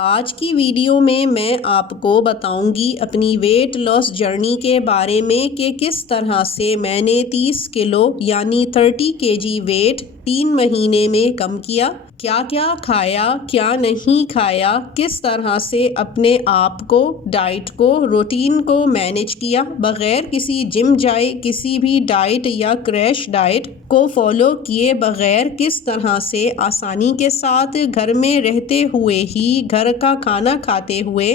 आज की वीडियो में मैं आपको बताऊंगी अपनी वेट लॉस जर्नी के बारे में कि किस तरह से मैंने 30 किलो यानी 30 केजी वेट 3 महीने में कम किया, क्या क्या खाया क्या नहीं खाया, किस तरह से अपने आप को, डाइट को, रूटीन को मैनेज किया बगैर किसी जिम जाए, किसी भी डाइट या क्रैश डाइट को फॉलो किए बगैर किस तरह से आसानी के साथ घर में रहते हुए ही, घर का खाना खाते हुए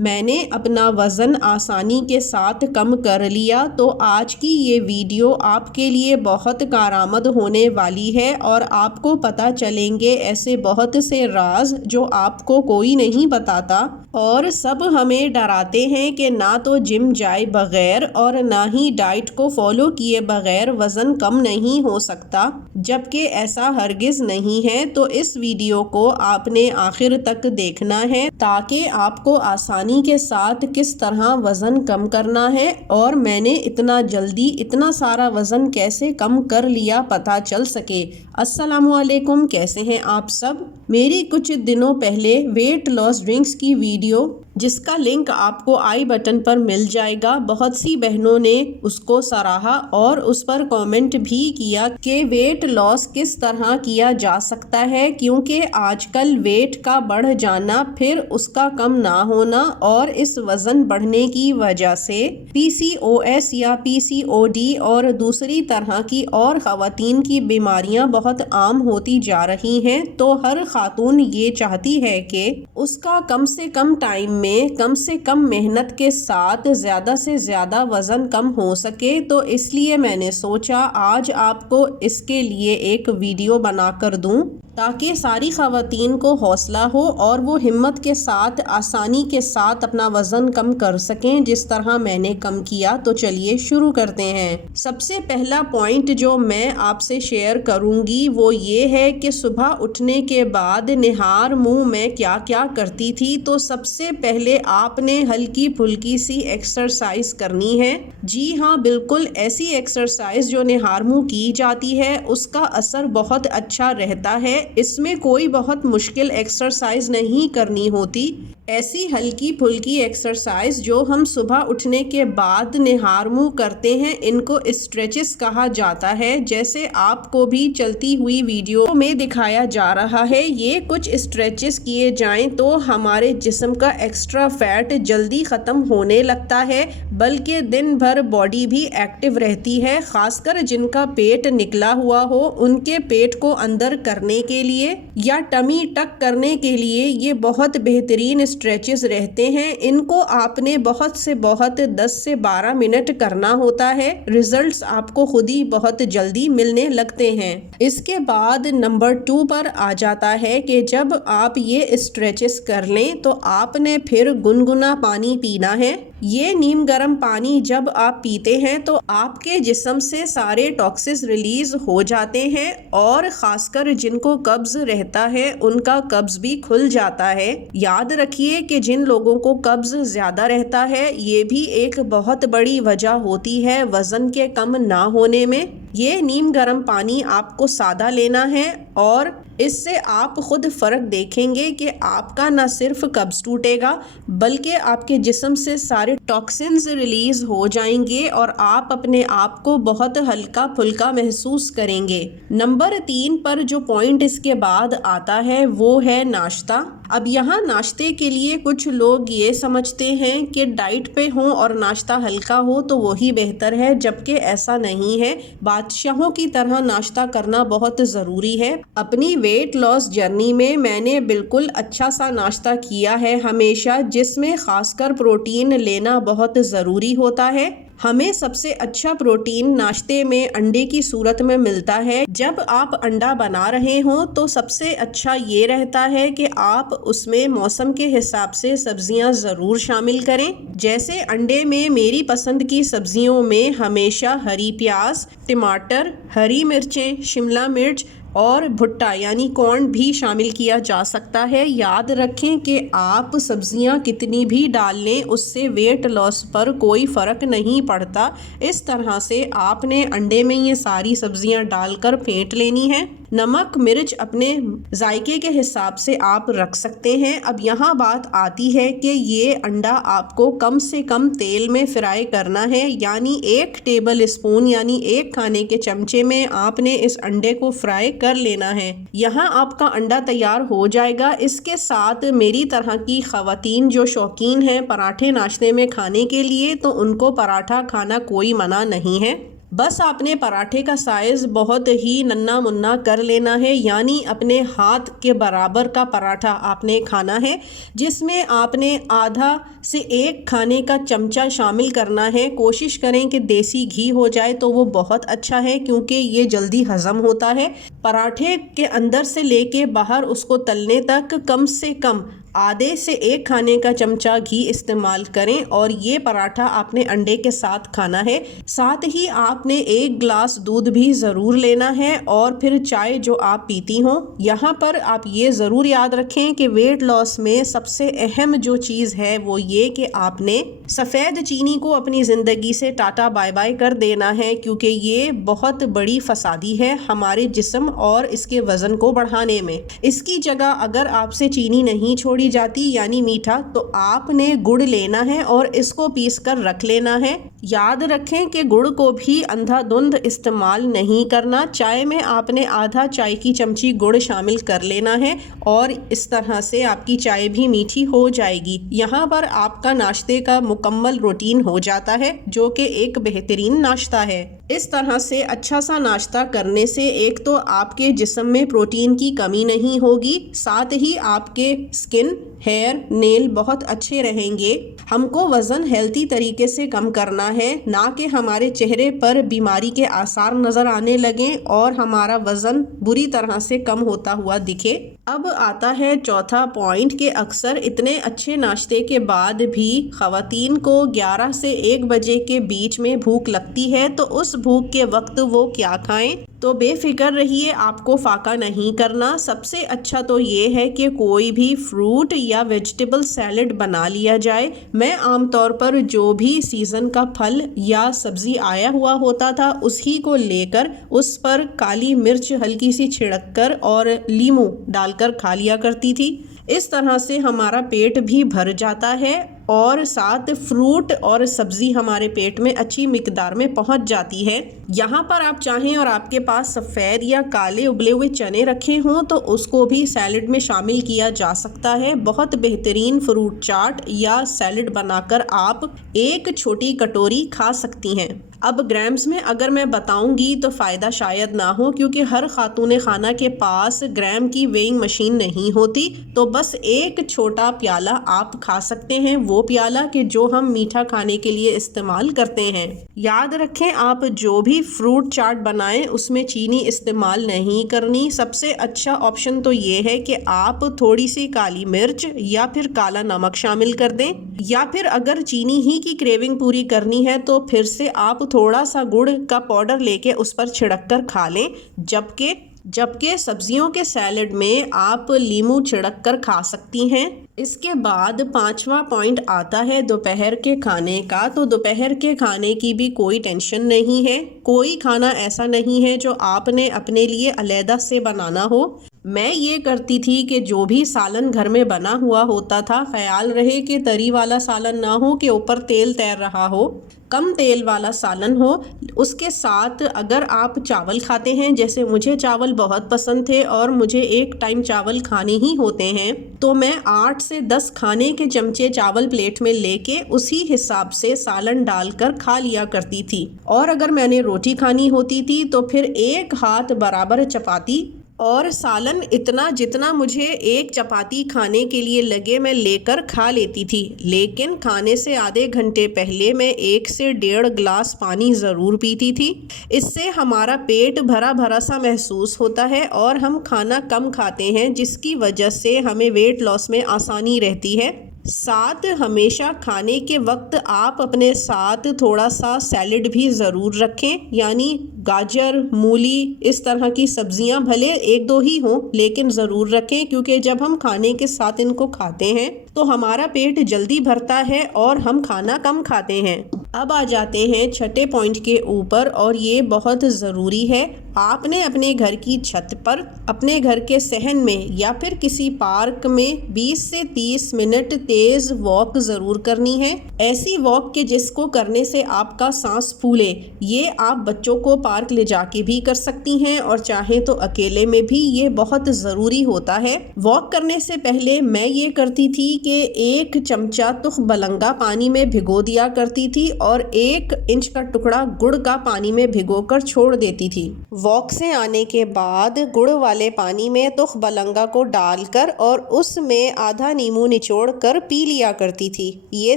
मैंने अपना वज़न आसानी के साथ कम कर लिया। तो आज की ये वीडियो आपके लिए बहुत कारआमद होने वाली है और आपको पता चलेंगे ऐसे बहुत से राज जो आपको कोई नहीं बताता और सब हमें डराते हैं कि ना तो जिम जाए बगैर और ना ही डाइट को फॉलो किए बगैर वज़न कम नहीं हो सकता, जबकि ऐसा हरगिज़ नहीं है। तो इस वीडियो को आपने आखिर तक देखना है ताकि आपको आसानी के साथ किस तरह वज़न कम करना है और मैंने इतना जल्दी इतना सारा वज़न कैसे कम कर लिया पता चल सके। अस्सलामुअलैकुम, कैसे हैं आप सब। मेरी कुछ दिनों पहले वेट लॉस ड्रिंक्स की वीडियो जिसका लिंक आपको आई बटन पर मिल जाएगा, बहुत सी बहनों ने उसको सराहा और उस पर कमेंट भी किया कि वेट लॉस किस तरह किया जा सकता है, क्योंकि आजकल वेट का बढ़ जाना फिर उसका कम ना होना और इस वज़न बढ़ने की वजह से PCOS या PCOD और दूसरी तरह की और ख़वातीन की बीमारियां बहुत आम होती जा रही हैं। तो हर खातून ये चाहती है कि उसका कम से कम टाइम में कम से कम मेहनत के साथ ज़्यादा से ज़्यादा वज़न कम हो सके। तो इसलिए मैंने सोचा आज आपको इसके लिए एक वीडियो बनाकर दूं ताकि सारी ख़वातीन को हौसला हो और वो हिम्मत के साथ आसानी के साथ अपना वज़न कम कर सकें जिस तरह मैंने कम किया। तो चलिए शुरू करते हैं। सबसे पहला पॉइंट जो मैं आपसे शेयर करूंगी वो ये है कि सुबह उठने के बाद निहार मुंह में क्या क्या करती थी। तो सबसे पहले आपने हल्की फुल्की सी एक्सरसाइज करनी है। जी हाँ, बिल्कुल ऐसी एक्सरसाइज जो निहार मुंह की जाती है उसका असर बहुत अच्छा रहता है। इसमें कोई बहुत मुश्किल एक्सरसाइज नहीं करनी होती। ऐसी हल्की फुल्की एक्सरसाइज जो हम सुबह उठने के बाद निहार मुंह करते हैं इनको स्ट्रेचेस कहा जाता है। जैसे आपको भी चलती हुई वीडियो में दिखाया जा रहा है, ये कुछ स्ट्रेचेस किए जाएं तो हमारे जिस्म का एक्स्ट्रा फैट जल्दी ख़त्म होने लगता है, बल्कि दिन भर बॉडी भी एक्टिव रहती है। ख़ासकर जिनका पेट निकला हुआ हो उनके पेट को अंदर करने के लिए या टमी टक करने के लिए ये बहुत बेहतरीन स्ट्रेचेस रहते हैं। इनको आपने बहुत से बहुत 10 से 12 मिनट करना होता है। रिजल्ट्स आपको खुद ही बहुत जल्दी मिलने लगते हैं। इसके बाद नंबर 2 पर आ जाता है कि जब आप ये स्ट्रेचेस कर लें तो आपने फिर गुनगुना पानी पीना है। ये नीम गर्म पानी जब आप पीते हैं तो आपके जिस्म से सारे टॉक्सिस रिलीज हो जाते हैं और ख़ासकर जिनको कब्ज़ रहता है उनका कब्ज़ भी खुल जाता है। याद रखिए कि जिन लोगों को कब्ज़ ज़्यादा रहता है ये भी एक बहुत बड़ी वजह होती है वज़न के कम ना होने में। ये नीम गर्म पानी आपको सादा लेना है और इससे आप खुद फ़र्क देखेंगे कि आपका न सिर्फ कब्ज़ टूटेगा बल्कि आपके जिस्म से सारे टॉक्सिन्स रिलीज़ हो जाएंगे और आप अपने आप को बहुत हल्का फुल्का महसूस करेंगे। नंबर 3 पर जो पॉइंट इसके बाद आता है वो है नाश्ता। अब यहाँ नाश्ते के लिए कुछ लोग ये समझते हैं कि डाइट पे हों और नाश्ता हल्का हो तो वही बेहतर है, जबकि ऐसा नहीं है। बादशाहों की तरह नाश्ता करना बहुत ज़रूरी है। अपनी वेट लॉस जर्नी में मैंने बिल्कुल अच्छा सा नाश्ता किया है हमेशा, जिसमें ख़ासकर प्रोटीन लेना बहुत ज़रूरी होता है। हमें सबसे अच्छा प्रोटीन नाश्ते में अंडे की सूरत में मिलता है। जब आप अंडा बना रहे हों तो सबसे अच्छा ये रहता है कि आप उसमें मौसम के हिसाब से सब्जियां ज़रूर शामिल करें। जैसे अंडे में मेरी पसंद की सब्जियों में हमेशा हरी प्याज, टमाटर, हरी मिर्चें, शिमला मिर्च और भुट्टा यानी कॉर्न भी शामिल किया जा सकता है। याद रखें कि आप सब्जियां कितनी भी डाल लें उससे वेट लॉस पर कोई फ़र्क नहीं पड़ता। इस तरह से आपने अंडे में ये सारी सब्जियां डालकर फेंट लेनी है। नमक मिर्च अपने जायके के हिसाब से आप रख सकते हैं। अब यहाँ बात आती है कि ये अंडा आपको कम से कम तेल में फ्राई करना है, यानी 1 टेबल स्पून यानी 1 खाने के चमचे में आपने इस अंडे को फ्राई कर लेना है। यहाँ आपका अंडा तैयार हो जाएगा। इसके साथ मेरी तरह की ख़वातीन जो शौकीन हैं पराठे नाश्ते में खाने के लिए, तो उनको पराठा खाना कोई मना नहीं है। बस आपने पराठे का साइज़ बहुत ही नन्ना मुन्ना कर लेना है, यानी अपने हाथ के बराबर का पराठा आपने खाना है, जिसमें आपने आधा से 1 खाने का चमचा शामिल करना है। कोशिश करें कि देसी घी हो जाए तो वो बहुत अच्छा है, क्योंकि ये जल्दी हज़म होता है। पराठे के अंदर से लेके बाहर उसको तलने तक कम से कम आधे से 1 खाने का चमचा घी इस्तेमाल करें, और ये पराठा आपने अंडे के साथ खाना है। साथ ही आपने 1 गिलास दूध भी ज़रूर लेना है, और फिर चाय जो आप पीती हों। यहाँ पर आप ये ज़रूर याद रखें कि वेट लॉस में सबसे अहम जो चीज़ है वो ये कि आपने सफ़ेद चीनी को अपनी ज़िंदगी से टाटा बाय बाय कर देना है, क्योंकि ये बहुत बड़ी फसादी है हमारे जिस्म और इसके वज़न को बढ़ाने में। इसकी जगह अगर आपसे चीनी नहीं छोड़ी जाती यानी मीठा, तो आपने गुड़ लेना है और इसको पीस कर रख लेना है। याद रखें कि गुड़ को भी अंधाधुंध इस्तेमाल नहीं करना। चाय में आपने आधा चाय की चमची गुड़ शामिल कर लेना है, और इस तरह से आपकी चाय भी मीठी हो जाएगी। यहाँ पर आपका नाश्ते का मुकम्मल रूटीन हो जाता है, जो कि एक बेहतरीन नाश्ता है। इस तरह से अच्छा सा नाश्ता करने से एक तो आपके जिस्म में प्रोटीन की कमी नहीं होगी, साथ ही आपके स्किन, हेयर, नेल बहुत अच्छे रहेंगे। हमको वज़न हेल्थी तरीके से कम करना है, ना कि हमारे चेहरे पर बीमारी के आसार नज़र आने लगें और हमारा वज़न बुरी तरह से कम होता हुआ दिखे। अब आता है चौथा पॉइंट कि अक्सर इतने अच्छे नाश्ते के बाद भी ख़वातीन को 11 से 1 बजे के बीच में भूख लगती है, तो उस भूख के वक्त वो क्या खाएं? तो बेफिक्र रहिए, आपको फाका नहीं करना। सबसे अच्छा तो ये है कि कोई भी फ्रूट या वेजिटेबल सैलेड बना लिया जाए। मैं आमतौर पर जो भी सीज़न का फल या सब्ज़ी आया हुआ होता था उसी को लेकर उस पर काली मिर्च हल्की सी छिड़क कर और लीमू डालकर खा लिया करती थी। इस तरह से हमारा पेट भी भर जाता है और साथ फ्रूट और सब्ज़ी हमारे पेट में अच्छी मिकदार में पहुंच जाती है। यहाँ पर आप चाहें और आपके पास सफ़ेद या काले उबले हुए चने रखे हों तो उसको भी सैलेड में शामिल किया जा सकता है। बहुत बेहतरीन फ्रूट चाट या सैलेड बनाकर आप 1 छोटी कटोरी खा सकती हैं। अब ग्राम्स में अगर मैं बताऊंगी तो फ़ायदा शायद ना हो, क्योंकि हर खातून खाना के पास ग्राम की वेइंग मशीन नहीं होती। तो बस 1 छोटा प्याला आप खा सकते हैं, वो प्याला कि जो हम मीठा खाने के लिए इस्तेमाल करते हैं। याद रखें, आप जो भी फ्रूट चाट बनाएं उसमें चीनी इस्तेमाल नहीं करनी। सबसे अच्छा ऑप्शन तो ये है कि आप थोड़ी सी काली मिर्च या फिर काला नमक शामिल कर दें, या फिर अगर चीनी ही की क्रेविंग पूरी करनी है तो फिर से आप थोड़ा सा गुड़ का पाउडर लेके उस पर छिड़क कर खा लें। जबकि सब्जियों के सैलेड में आप लीमू छिड़क कर खा सकती हैं। इसके बाद 5वां पॉइंट आता है दोपहर के खाने का। तो दोपहर के खाने की भी कोई टेंशन नहीं है। कोई खाना ऐसा नहीं है जो आपने अपने लिए अलग से बनाना हो। मैं ये करती थी कि जो भी सालन घर में बना हुआ होता था, ख्याल रहे कि तरी वाला सालन ना हो कि ऊपर तेल तैर रहा हो, कम तेल वाला सालन हो। उसके साथ अगर आप चावल खाते हैं, जैसे मुझे चावल बहुत पसंद थे और मुझे 1 टाइम चावल खाने ही होते हैं, तो मैं 8 से 10 खाने के चमचे चावल प्लेट में लेके उसी हिसाब से सालन डालकर खा लिया करती थी। और अगर मैंने रोटी खानी होती थी तो फिर 1 हाथ बराबर चपाती और सालन इतना जितना मुझे 1 चपाती खाने के लिए लगे मैं लेकर खा लेती थी। लेकिन खाने से आधे घंटे पहले मैं 1 से 1.5 गिलास पानी ज़रूर पीती थी। इससे हमारा पेट भरा भरा सा महसूस होता है और हम खाना कम खाते हैं, जिसकी वजह से हमें वेट लॉस में आसानी रहती है। साथ हमेशा खाने के वक्त आप अपने साथ थोड़ा सा सैलेड भी ज़रूर रखें, यानी गाजर, मूली, इस तरह की सब्जियां भले 1-2 ही हों लेकिन ज़रूर रखें, क्योंकि जब हम खाने के साथ इनको खाते हैं तो हमारा पेट जल्दी भरता है और हम खाना कम खाते हैं। अब आ जाते हैं छठे पॉइंट के ऊपर, और ये बहुत ज़रूरी है। आपने अपने घर की छत पर, अपने घर के सहन में या फिर किसी पार्क में 20 से 30 मिनट तेज़ वॉक ज़रूर करनी है। ऐसी वॉक के जिसको करने से आपका सांस फूले। ये आप बच्चों को पार्क ले जाके भी कर सकती हैं और चाहे तो अकेले में भी, ये बहुत ज़रूरी होता है। वॉक करने से पहले मैं ये करती थी कि 1 चमचा तुख बलंगा पानी में भिगो दिया करती थी और 1 इंच का टुकड़ा गुड़ का पानी में भिगोकर छोड़ देती थी। वॉक से आने के बाद गुड़ वाले पानी में तुख बलंगा को डालकर और उसमें आधा नींबू निचोड़ कर पी लिया करती थी। ये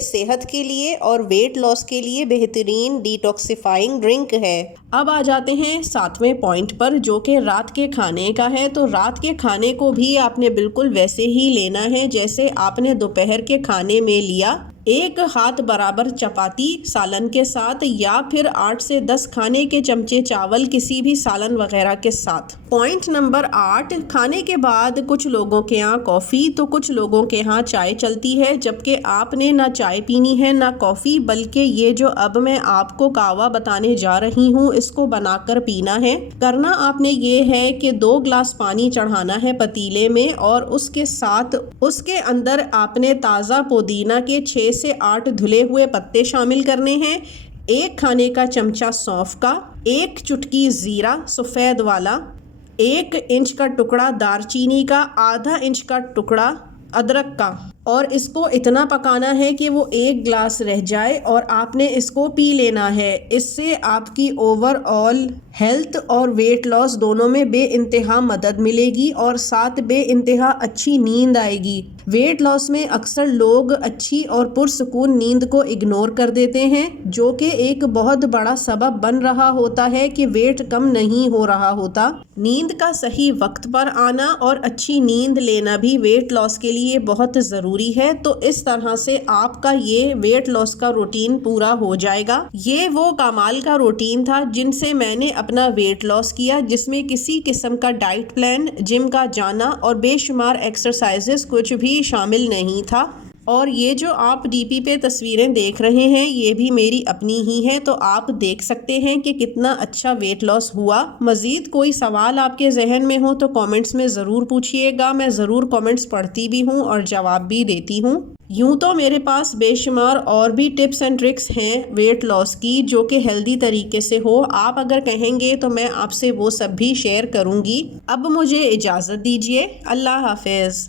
सेहत के लिए और वेट लॉस के लिए बेहतरीन डिटॉक्सिफाइंग ड्रिंक है। अब आ जाते हैं 7वें पॉइंट पर, जो कि रात के खाने का है। तो रात के खाने को भी आपने बिल्कुल वैसे ही लेना है जैसे आपने दोपहर के खाने में लिया। 1 हाथ बराबर चपाती सालन के साथ, या फिर 8 से 10 खाने के चमचे चावल किसी भी सालन वगैरह के साथ। पॉइंट नंबर 8, खाने के बाद कुछ लोगों के यहाँ कॉफ़ी तो कुछ लोगों के यहाँ चाय चलती है, जबकि आपने ना चाय पीनी है ना कॉफ़ी, बल्कि ये जो अब मैं आपको कहवा बताने जा रही हूँ इसको बनाकर पीना है। करना आपने ये है कि 2 ग्लास पानी चढ़ाना है पतीले में, और उसके साथ उसके अंदर आपने ताज़ा पुदीना के 6 से 8 धुले हुए पत्ते शामिल करने हैं, 1 खाने का चमचा सौंफ का, 1 चुटकी ज़ीरा सफ़ेद वाला, 1 इंच का टुकड़ा दालचीनी का, आधा इंच का टुकड़ा अदरक का, और इसको इतना पकाना है कि वो 1 ग्लास रह जाए और आपने इसको पी लेना है। इससे आपकी ओवरऑल हेल्थ और वेट लॉस दोनों में बेइंतहा मदद मिलेगी और साथ बेइंतहा अच्छी नींद आएगी। वेट लॉस में अक्सर लोग अच्छी और पुरसुकून नींद को इग्नोर कर देते हैं, जो कि एक बहुत बड़ा सबब बन रहा होता है कि वेट कम नहीं हो रहा होता। नींद का सही वक्त पर आना और अच्छी नींद लेना भी वेट लॉस के लिए बहुत ज़रूरी है। तो इस तरह से आपका ये वेट लॉस का रूटीन पूरा हो जाएगा। ये वो कमाल का रूटीन था जिनसे मैंने अपना वेट लॉस किया, जिसमें किसी किस्म का डाइट प्लान, जिम का जाना और बेशुमार एक्सरसाइजेस कुछ भी शामिल नहीं था। और ये जो आप डीपी पे तस्वीरें देख रहे हैं ये भी मेरी अपनी ही हैं, तो आप देख सकते हैं कि कितना अच्छा वेट लॉस हुआ। मज़ीद कोई सवाल आपके जहन में हो तो कमेंट्स में ज़रूर पूछिएगा, मैं ज़रूर कमेंट्स पढ़ती भी हूँ और जवाब भी देती हूँ। यूँ तो मेरे पास बेशुमार और भी टिप्स एंड ट्रिक्स हैं वेट लॉस की, जो कि हेल्दी तरीके से हो। आप अगर कहेंगे तो मैं आपसे वो सब भी शेयर करूँगी। अब मुझे इजाज़त दीजिए, अल्लाह हाफिज़।